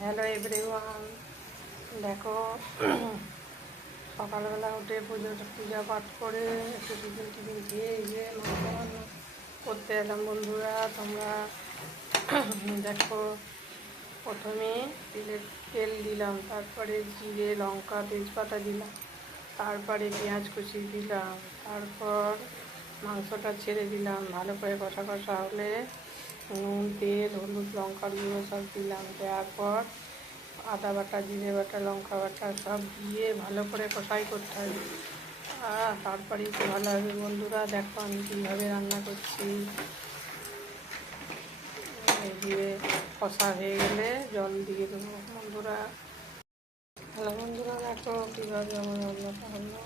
Hello everyone, দেখো সকালবেলা উঠে পূজা পাঠ করে একটু টিফিন খেয়ে এই যে মাংস রান্না করতে এলাম। বন্ধুরা তোমরা দেখো, প্রথমে তেল দিলাম, তারপরে জিরে লঙ্কা তেজপাতা দিলাম, তারপরে পেঁয়াজ কুচি দিলাম, তারপর মাংসটা ছেড়ে দিলাম। ভালো করে কষা কষা হলে নুন তেল হলুদ লঙ্কার গুঁড়ো সব দিলাম। দেওয়ার পর আদা বাটা জিরে বাটা লঙ্কা বাটা সব দিয়ে ভালো করে কষাই করতে হবে, তারপরেই তো ভালো হবে। বন্ধুরা দেখো আমি কীভাবে রান্না করছি। দিয়ে কষা হয়ে গেলে জল দিয়ে দেবো। বন্ধুরা দেখো কীভাবে আমার রান্নাটা হলো।